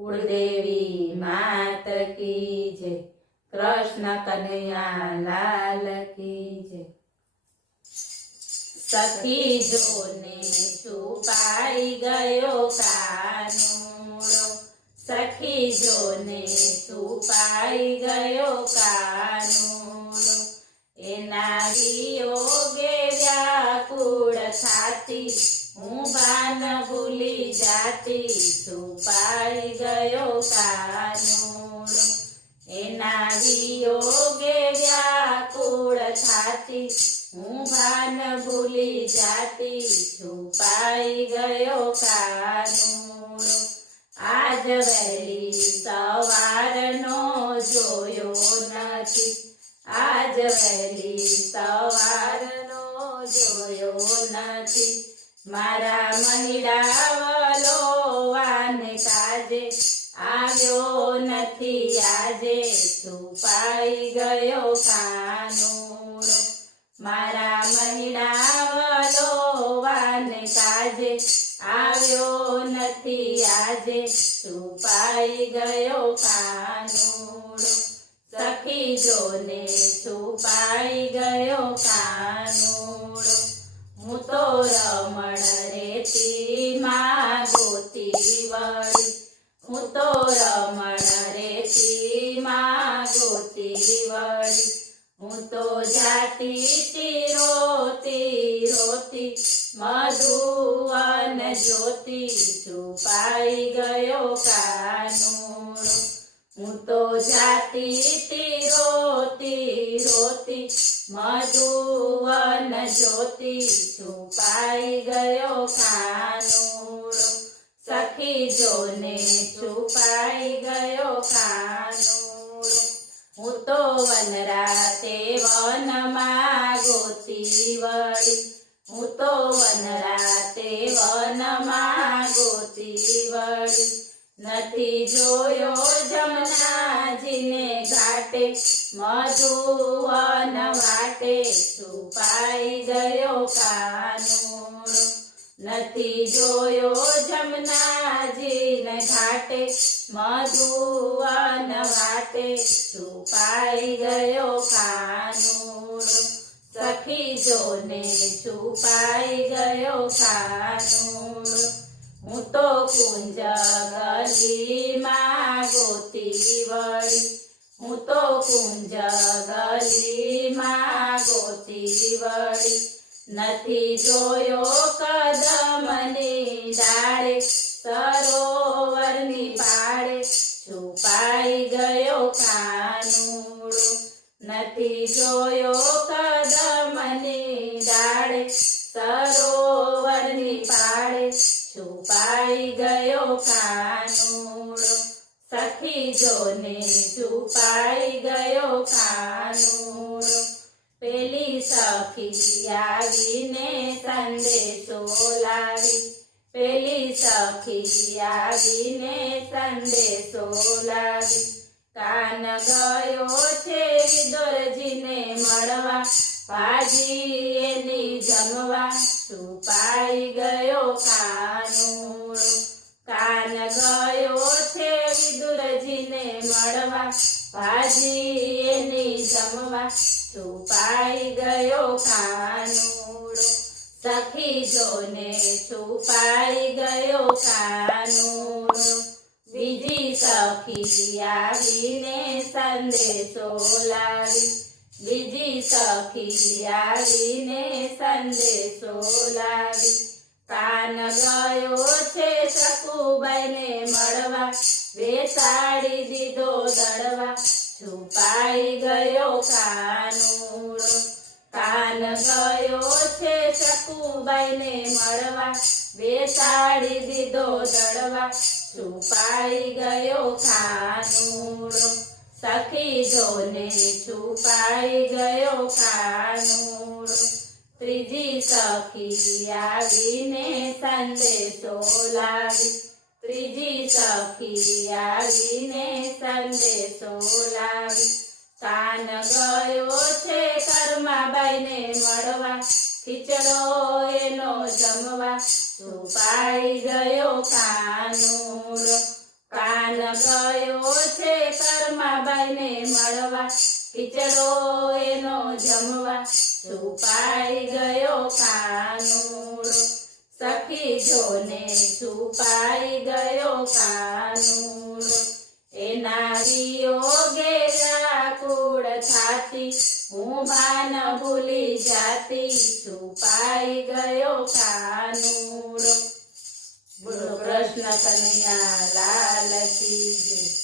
કુળદેવી માત કી જય, કૃષ્ણ કનૈયા લાલ કી જય। સખી જોને છુપાઈ ગયો કાનુડો, સખી જોને છુપાઈ ગયો કાનુડો, એના વિયોગે વ્યાકુળ થાતી, હું ભાન ભૂલી જાતી, છુપાઈ ગયો કાનુડો, એના વિયોગે વ્યાકુળ થાતી, હું ભાન ભૂલી જાતી, છુપાઈ ગયો કાનુડો। આજ વહેલી સવારનો જોયો નથી, આજ વહેલી સવારનો જોયો નથી, મારા મહિડા વલોવાને કાજે આવ્યો નથી આજે, છુપાઈ ગયો કાનુડો, મારા મહિડા વલોવાને કાજે આવ્યો નથી આજે, છુપાઈ ગયો કાનુડો, સખી જોને છુપાઈ ગયો કાનુડો, હું તો રમણ રેતી માં ગોતી વળી, હું તો રમણ રેતી માં ગોતી વળી, હું તો જાતી રોતી રોતી મધુવન જ્યોતિ, છુપાઈ ગયો કાનુડો, હું તો જાતી રોતી રોતી મધુવન જ્યોતિ, છુપાઈ ગયો કાનુડો, સખી જોને છુપાઈ ગયો કાનુડો, હું તો વનરાતે વનમાં ગોતી વળી, હું તો વનરાતે વનમાં ગોતી વળી, નથી જોયો જમનાજીને ઘાટે, મધુવન વાટે, છુપાઈ ગયો કાનુડો, નથી જોયો જમનાજીને ઘાટે, મધુવન વાટે, છુપાઈ ગયો કાનુડો, સખી જોને છુપાઈ ગયો કાનુડો, હું તો કુંજ ગલીમાં ગોતી વળી, હું તો કુંજ ગલીમાં ગોતી વળી, નથી જોયો કદમની ડાળે, સરોવરની પાળે, છુપાઈ ગયો કાનુડો, નથી જોયો કદમની ડાળે, સરોવરની પાળે, છુપાઈ ગયો કાનુડો, સખી જોને છુપાઈ ગયો કાનુડો, પેલી સખી આવીને સંદેશો લાવી, પેલી સખી આવીને સંદેશો લાવી, કાન ગયો છે દોરજીને મળવા, ભાજી એની જમવા, છુપાઈ ગયો કાનુડો, કાન ગયો છે વિદુરજીને મળવા, ભાજી એની જમવા, છુપાઈ ગયો કાનુડો, સખી જોને છુપાઈ ગયો કાનુડો, બીજી સખી આવીને સંદેશો લાવી, બીજી સખી આવીને સંદેશો લાવી, કાન ગયો છે સકુબાઈને મળવા, બેસાડી દીધો દળવા, છુપાઈ ગયો કાનુડો, કાન ગયો છે સકુબાઈને મળવા, બેસાડી દીધો દળવા, છુપાઈ ગયો કાનુડો, સખી જોને છુપાઈ ગયો કાનુડો, ત્રીજી સખી આવીને સંદેશો લાવી, ત્રીજી સખી આવીને સંદેશો લાવી, કાન ગયો છે કર્માબાઈને મળવા, ખીચડો એનો જમવા, છુપાઈ ગયો કાનુડો, કાન ગયો છે કર્માબાઈને મળવા ખીચડો એનો જમવા છુપાઈ ગયો કાનુડો સખી જોને છુપાઈ ગયો કાનુડો એના વિયોગે વ્યાકુળ થાતી હું ભાન ભૂલી જાતી છુપાઈ ગયો કાનુડો બોલો કૃષ્ણ કનૈયા લાલ કી જય.